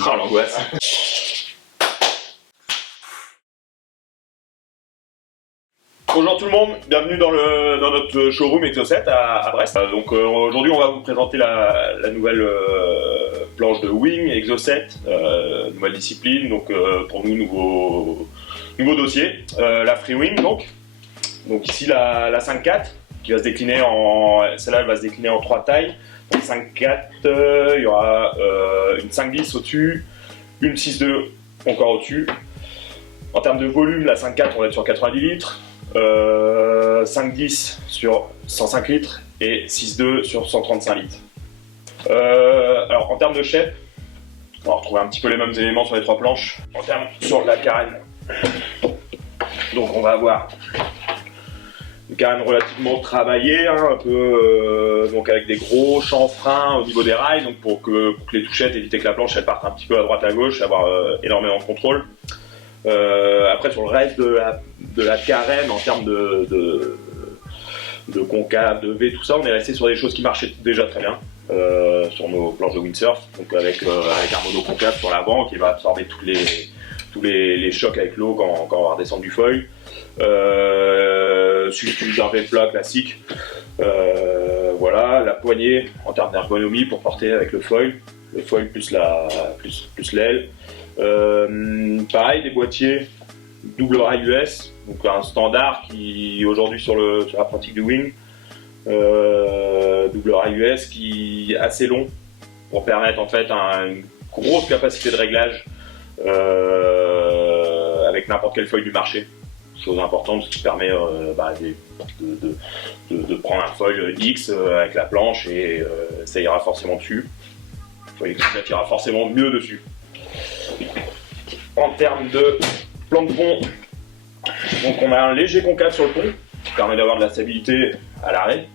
Ah, l'angoisse. Bonjour tout le monde, bienvenue dans notre showroom Exocet à Brest. Aujourd'hui on va vous présenter la nouvelle planche de wing Exocet, nouvelle discipline, donc pour nous nouveau dossier, la free wing donc ici la 5.4 qui va se décliner celle-là elle va se décliner en 3 tailles. Donc 5.4, il y aura une 5.10 au-dessus, une 6.2 encore au-dessus. En termes de volume, la 5.4 on va être sur 90 litres. 5.10 sur 105 litres et 6.2 sur 135 litres. Alors en termes de shape, on va retrouver un petit peu les mêmes éléments sur les 3 planches. En termes sur la carène, donc on va avoir une carène relativement travaillée, hein, un peu donc avec des gros chanfreins au niveau des rails, donc pour que les touchettes, éviter que la planche elle parte un petit peu à droite à gauche, avoir énormément de contrôle. Après sur le reste de la carène en termes de concave, de V, tout ça, on est resté sur des choses qui marchaient déjà très bien sur nos planches de windsurf, donc avec un monoconcave sur l'avant qui va absorber tous les chocs avec l'eau quand on va redescendre du foil. Suivi d'un V plat classique. Voilà, la poignée en termes d'ergonomie pour porter avec le foil plus l'aile. Pareil, des boîtiers double rail US, donc un standard qui aujourd'hui sur la pratique du wing, double rail US qui est assez long pour permettre en fait une grosse capacité de réglage avec n'importe quelle feuille du marché. Chose importante, ce qui permet de prendre un foil X avec la planche et ça ira forcément dessus. Le foil X ira forcément mieux dessus. En termes de plan de pont, donc on a un léger concave sur le pont qui permet d'avoir de la stabilité à l'arrêt.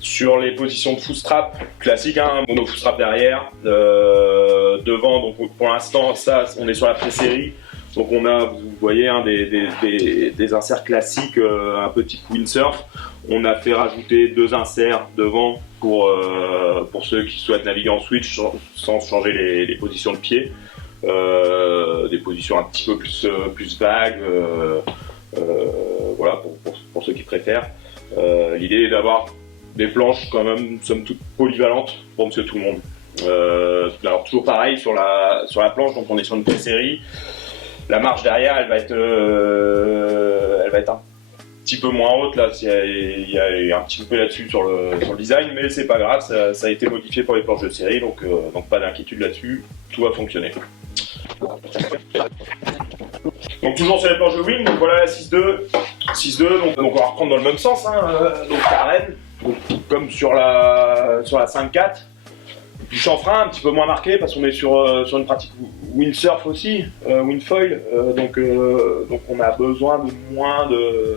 Sur les positions de footstrap classique, hein, mono footstrap derrière, devant, donc pour l'instant ça on est sur la pré-série, donc on a, vous voyez, hein, des inserts classiques un peu type windsurf. On a fait rajouter 2 inserts devant pour ceux qui souhaitent naviguer en switch sans changer les positions de pied. Des positions un petit peu plus vagues, voilà, pour ceux qui préfèrent. L'idée est d'avoir des planches quand même somme toute polyvalentes pour monsieur tout le monde. Alors toujours pareil sur la planche, donc on est sur une pré-série. La marge derrière elle va être un petit peu moins haute là, il y a un petit peu là-dessus sur le design, mais c'est pas grave, ça a été modifié pour les planches de série, donc pas d'inquiétude là-dessus, tout va fonctionner. Donc toujours sur les planches de wing, donc voilà la 6.2, donc on va reprendre dans le même sens, hein, donc carène, comme sur la 5.4, du chanfrein un petit peu moins marqué parce qu'on est sur une pratique windsurf aussi, windfoil, donc on a besoin de moins de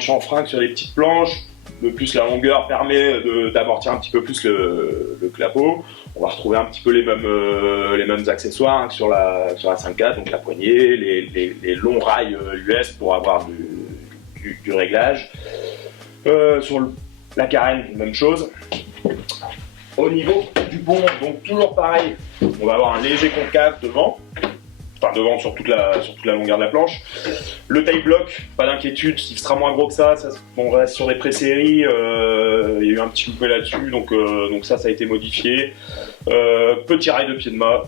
chanfrein que sur les petites planches. De plus, la longueur permet d'amortir un petit peu plus le clapot. On va retrouver un petit peu les mêmes accessoires, hein, que sur la 5.4, donc la poignée, les longs rails US pour avoir du réglage. Sur la carène, même chose. Au niveau du pont, donc toujours pareil, on va avoir un léger concave devant. Enfin devant sur toute la longueur de la planche. Le tail block, pas d'inquiétude, il sera moins gros que ça, on reste sur des pré-séries, il y a eu un petit coupé là-dessus, donc ça a été modifié. Petit rail de pied de mât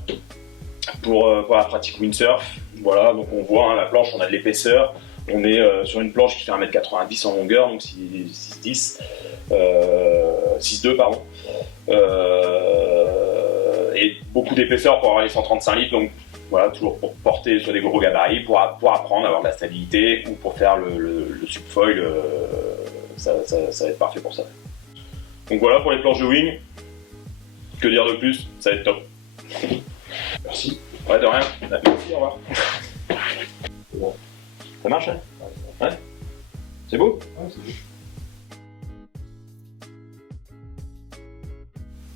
pour la pratique windsurf, voilà, donc on voit, hein, la planche, on a de l'épaisseur, on est sur une planche qui fait 1m90 en longueur, donc 6.2 pardon, et beaucoup d'épaisseur pour avoir les 135 litres, donc voilà, toujours pour porter sur des gros gabarits, pour apprendre à avoir de la stabilité ou pour faire le subfoil, ça va être parfait pour ça. Donc voilà pour les planches de wing, que dire de plus, ça va être top. Merci. Ouais, de rien. Merci, au revoir. C'est bon. Ça marche, hein? Ouais. C'est beau? Ouais, c'est beau.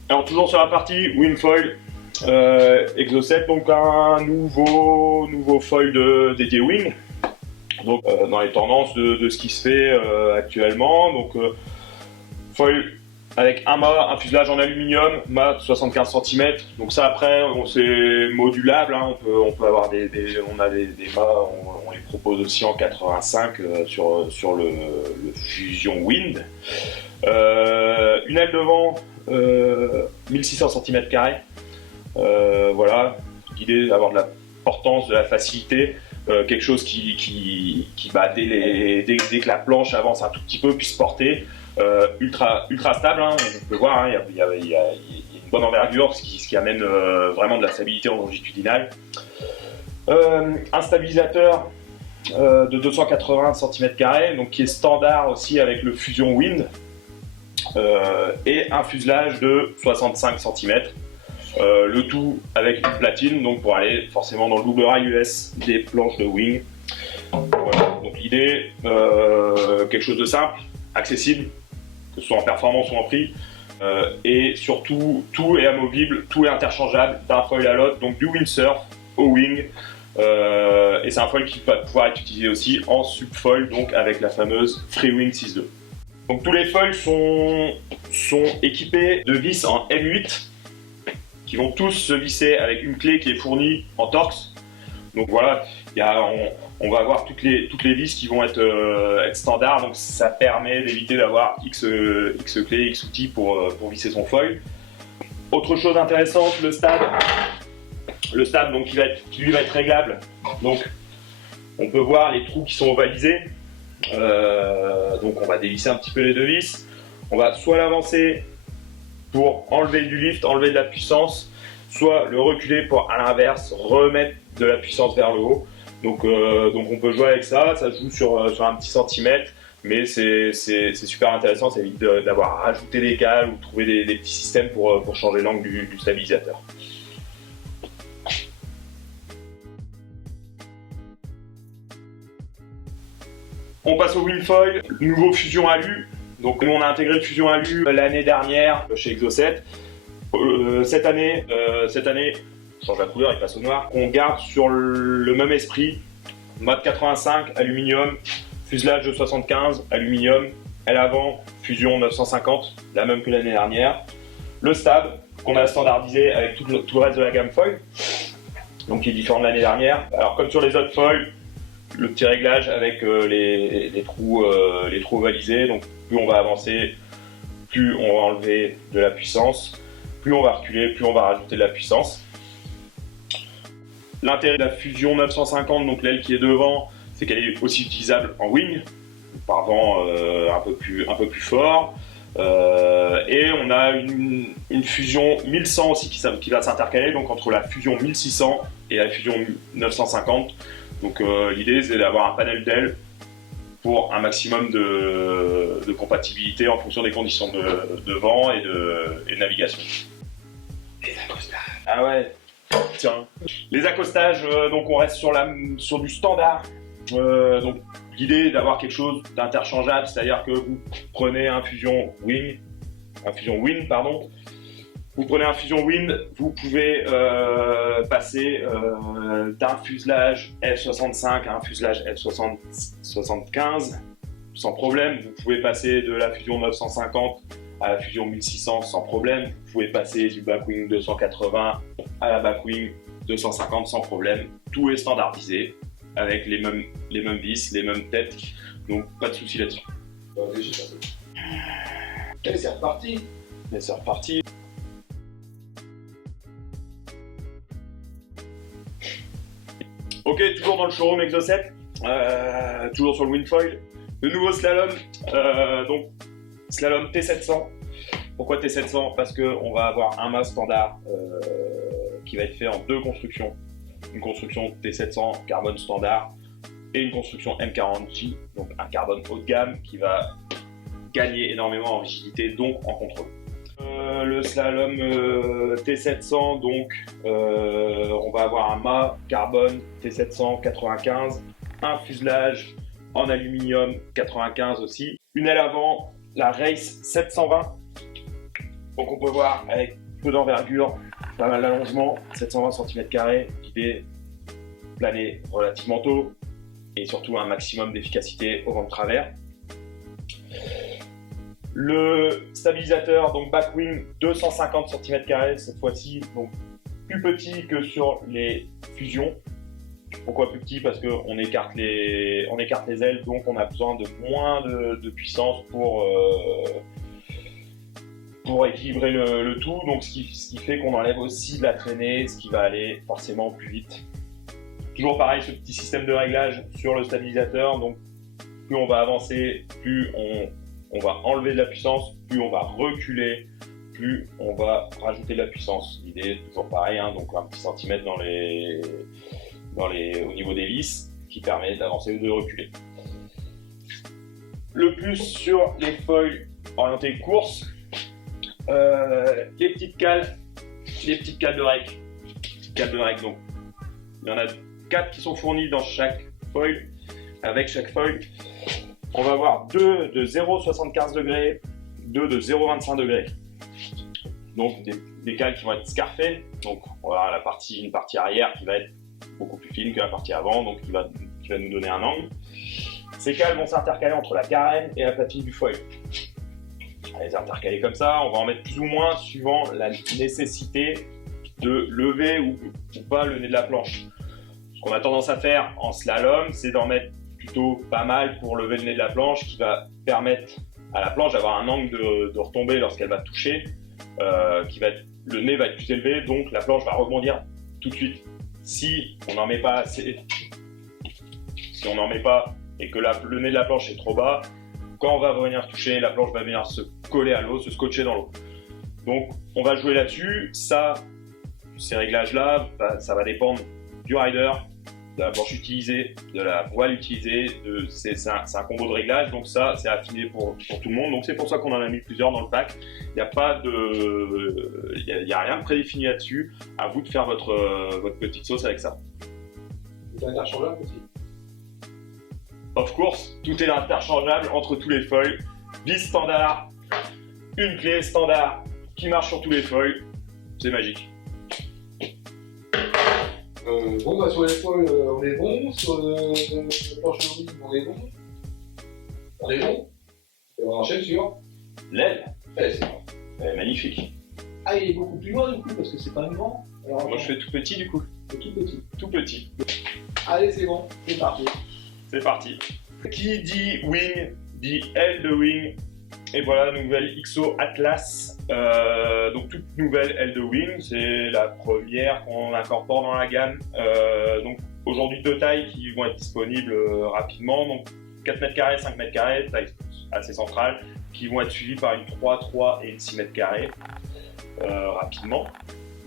Alors toujours sur la partie windfoil, Exocet, donc un nouveau foil dédié wing, donc dans les tendances de ce qui se fait actuellement, donc foil avec un fuselage en aluminium, mât 75 cm. Donc ça après, c'est modulable, hein. On peut avoir des mâts, on les propose aussi en 85 sur le Fusion Wind. Une aile devant, 1600 cm². Voilà, l'idée d'avoir de la portance, de la facilité, quelque chose qui dès que la planche avance un tout petit peu puisse porter. Ultra stable, hein. On peut voir, hein, il y a une bonne envergure, ce qui amène vraiment de la stabilité en longitudinale. Un stabilisateur de 280 cm², donc qui est standard aussi avec le Fusion Wind, et un fuselage de 65 cm. Le tout avec une platine, donc pour aller forcément dans le double rail US des planches de wing. Voilà. Donc l'idée, quelque chose de simple, accessible, que ce soit en performance ou en prix, et surtout tout est amovible, tout est interchangeable d'un foil à l'autre, donc du windsurf au wing, et c'est un foil qui va pouvoir être utilisé aussi en subfoil, donc avec la fameuse Freewing 6.2. Donc tous les foils sont équipés de vis en M8 qui vont tous se visser avec une clé qui est fournie en Torx. Donc voilà, on va avoir toutes les vis qui vont être standards, donc ça permet d'éviter d'avoir X clés, X outils pour visser son foil. Autre chose intéressante, le stab donc qui lui va être réglable. Donc on peut voir les trous qui sont ovalisés. Donc on va dévisser un petit peu les deux vis. On va soit l'avancer pour enlever du lift, enlever de la puissance, soit le reculer pour, à l'inverse, remettre de la puissance vers le haut. Donc on peut jouer avec ça, ça se joue sur un petit centimètre, mais c'est super intéressant, ça évite d'avoir à rajouter des cales ou trouver des petits systèmes pour changer l'angle du stabilisateur. On passe au Windfoil, nouveau Fusion Alu. Donc nous on a intégré le Fusion Alu l'année dernière chez Exocet. Cette année, on change la couleur, il passe au noir. On garde sur le même esprit, mode 85, aluminium, fuselage de 75, aluminium, aile avant, Fusion 950, la même que l'année dernière. Le stab, qu'on a standardisé avec tout le reste de la gamme foil, donc qui est différent de l'année dernière. Alors comme sur les autres foils, le petit réglage avec les trous ovalisés, donc plus on va avancer, plus on va enlever de la puissance, plus on va reculer, plus on va rajouter de la puissance. L'intérêt de la Fusion 950, donc l'aile qui est devant, c'est qu'elle est aussi utilisable en wing, par vent un peu plus fort. Et on a une Fusion 1100 aussi qui va s'intercaler, donc entre la Fusion 1600 et la Fusion 950. Donc l'idée c'est d'avoir un panel d'aile pour un maximum de compatibilité en fonction des conditions de vent et de navigation. Les accostages. Ah ouais, tiens. Les accostages, donc on reste sur du standard. Donc l'idée est d'avoir quelque chose d'interchangeable, c'est-à-dire que vous prenez un Fusion Wind, vous prenez un Fusion Wind, vous pouvez passer d'un fuselage F65 à un fuselage F75 sans problème. Vous pouvez passer de la Fusion 950 à la Fusion 1600 sans problème. Vous pouvez passer du Backwing 280 à la Backwing 250 sans problème. Tout est standardisé avec les mêmes vis, les mêmes têtes, donc pas de souci là-dessus. Et c'est reparti. Et c'est reparti. Ok, toujours dans le showroom Exocet, toujours sur le Windfoil. Le nouveau slalom, donc slalom T700. Pourquoi T700? Parce qu'on va avoir un mât standard qui va être fait en deux constructions. Une construction T700 carbone standard et une construction M40J, donc un carbone haut de gamme qui va gagner énormément en rigidité, donc en contrôle. Le slalom T700, donc on va avoir un mât carbone T700 95, un fuselage en aluminium 95 aussi, une aile avant, la Race 720, donc on peut voir avec peu d'envergure, pas mal d'allongement, 720 cm², l'idée planer relativement tôt et surtout un maximum d'efficacité au vent de travers. Le stabilisateur, donc backwing, 250 cm² cette fois-ci, donc plus petit que sur les fusions. Pourquoi plus petit? Parce qu'on écarte les ailes, donc on a besoin de moins de puissance pour équilibrer le tout. Donc ce qui fait qu'on enlève aussi de la traînée, ce qui va aller forcément plus vite. Toujours pareil, ce petit système de réglage sur le stabilisateur. Donc plus on va avancer, plus on va enlever de la puissance, plus on va reculer, plus on va rajouter de la puissance. L'idée est toujours pareil, hein, donc un petit centimètre au niveau des vis qui permet d'avancer ou de reculer. Le plus sur les feuilles orientées course, les petites cales de rec. Donc il y en a 4 qui sont fournies dans chaque feuille. Avec chaque feuille, on va avoir 2 de 0,75 degrés, 2 de 0,25 degrés. Donc des cales qui vont être scarfées. Donc on va avoir une partie arrière qui va être beaucoup plus fine que la partie avant, donc qui va nous donner un angle. Ces cales vont s'intercaler entre la carène et la platine du foil. On va les intercaler comme ça, on va en mettre plus ou moins suivant la nécessité de lever ou pas le nez de la planche. Ce qu'on a tendance à faire en slalom, c'est d'en mettre plutôt pas mal pour lever le nez de la planche, qui va permettre à la planche d'avoir un angle de retomber lorsqu'elle va toucher, le nez va être plus élevé, donc la planche va rebondir tout de suite. Si on n'en met pas assez, et que le nez de la planche est trop bas, quand on va venir toucher, la planche va venir se coller à l'eau, se scotcher dans l'eau. Donc on va jouer là-dessus. Ces réglages-là, ça va dépendre du rider, de la planche utilisée, de la voile utilisée. C'est un combo de réglages, donc ça c'est affiné pour tout le monde. Donc c'est pour ça qu'on en a mis plusieurs dans le pack. Il n'y a rien de prédéfini là-dessus. À vous de faire votre petite sauce avec ça. C'est interchangeable aussi. Of course, tout est interchangeable entre tous les feuilles. Vis standard, une clé standard qui marche sur tous les feuilles. C'est magique. Sur les feuilles, on est bon. Sur le planche de ring, on est bon. Et on enchaîne sur l'aile. C'est bon. Elle est magnifique. Ah, il est beaucoup plus loin du coup, parce que c'est pas grand. Alors, moi je fais tout petit du coup. C'est tout petit. Tout petit. Allez, c'est bon, c'est parti. C'est parti. Qui dit wing, dit aile de wing. Et voilà, nouvelle XO Atlas. Donc toute nouvelle aile de wing, c'est la première qu'on incorpore dans la gamme. Donc aujourd'hui 2 tailles qui vont être disponibles rapidement. Donc 4 m², 5 m², taille assez centrale, qui vont être suivies par une 3, 3 et une 6 m² rapidement.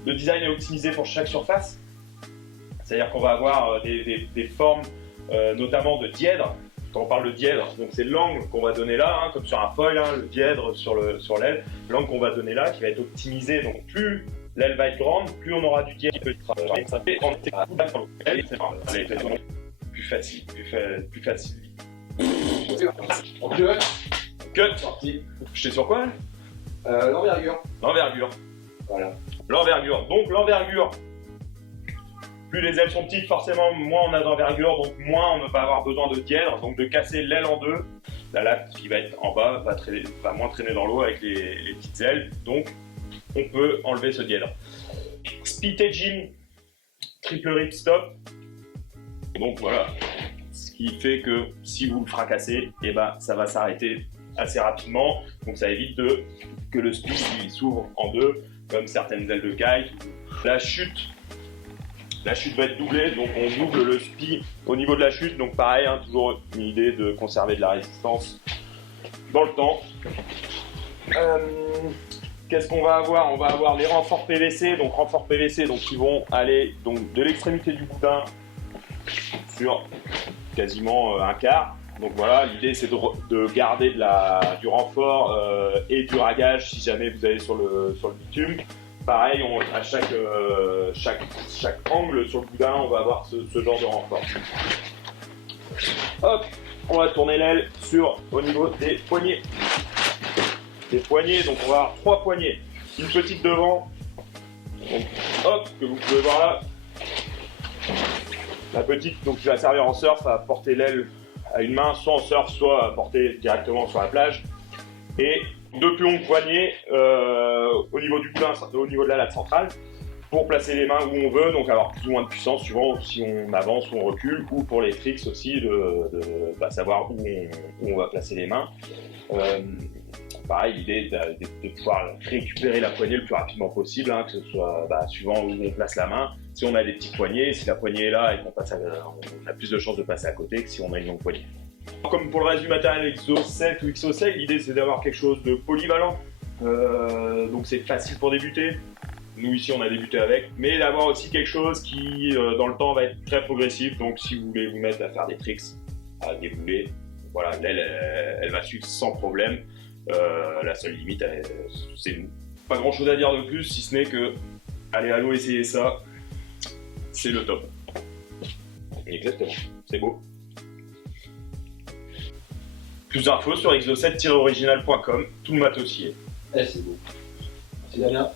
Le design est optimisé pour chaque surface. C'est-à-dire qu'on va avoir des formes, notamment de dièdre. Quand on parle de dièdre, donc c'est l'angle qu'on va donner là, hein, comme sur un foil, hein, le dièdre sur l'aile, l'angle qu'on va donner là, qui va être optimisé. Donc plus l'aile va être grande, plus on aura du dièdre. Plus facile. On cut. Cut. Sorti. J'étais sur quoi? L'envergure. L'envergure. Voilà. L'envergure. Donc l'envergure. Plus les ailes sont petites, forcément, moins on a d'envergure, donc moins on ne va avoir besoin de dièdre, donc de casser l'aile en deux. La latte qui va être en bas va moins traîner dans l'eau avec les petites ailes, donc on peut enlever ce dièdre. Speed Edging, triple rip stop. Donc voilà, ce qui fait que si vous le fracassez, ça va s'arrêter assez rapidement, donc ça évite que le speed s'ouvre en deux, comme certaines ailes de kite. La chute va être doublée, donc on double le spi au niveau de la chute, donc pareil, hein, toujours une idée de conserver de la résistance dans le temps. Qu'est-ce qu'on va avoir? On va avoir les renforts PVC, donc qui vont aller donc, de l'extrémité du boudin sur quasiment un quart. Donc voilà, l'idée c'est de garder du renfort et du ragage si jamais vous allez sur le bitume. Pareil, à chaque angle sur le boudin, on va avoir ce genre de renfort. Hop, on va tourner l'aile au niveau des poignées. Donc on va avoir 3 poignées. Une petite devant, donc hop, que vous pouvez voir là. La petite, donc qui va servir en surf à porter l'aile à une main, soit en surf, soit à porter directement sur la plage. Et Deux plus longues poignées au niveau du boulin, au niveau de la latte centrale, pour placer les mains où on veut, donc avoir plus ou moins de puissance suivant si on avance ou on recule, ou pour les tricks aussi de savoir où on va placer les mains. Pareil, l'idée est de pouvoir récupérer la poignée le plus rapidement possible, hein, que ce soit suivant où on place la main. Si on a des petites poignées, si la poignée est là et qu'on passe on a plus de chances de passer à côté que si on a une longue poignée. Comme pour le reste du matériel XO7 ou XO6, l'idée c'est d'avoir quelque chose de polyvalent, donc c'est facile pour débuter. Nous ici on a débuté avec, mais d'avoir aussi quelque chose qui dans le temps va être très progressif, donc si vous voulez vous mettre à faire des tricks, à débouler, voilà, elle va suivre sans problème. La seule limite c'est nous. Pas grand chose à dire de plus si ce n'est que allez à l'eau essayer ça, c'est le top. Exactement, c'est beau. Plus d'infos sur exo7-original.com, tout le matos y est. Eh, c'est beau. Merci Damien.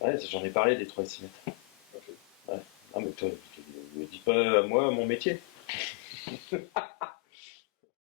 Ouais, j'en ai parlé des 3 et 6 mètres. Ouais. Ah mais toi, dis pas à moi mon métier.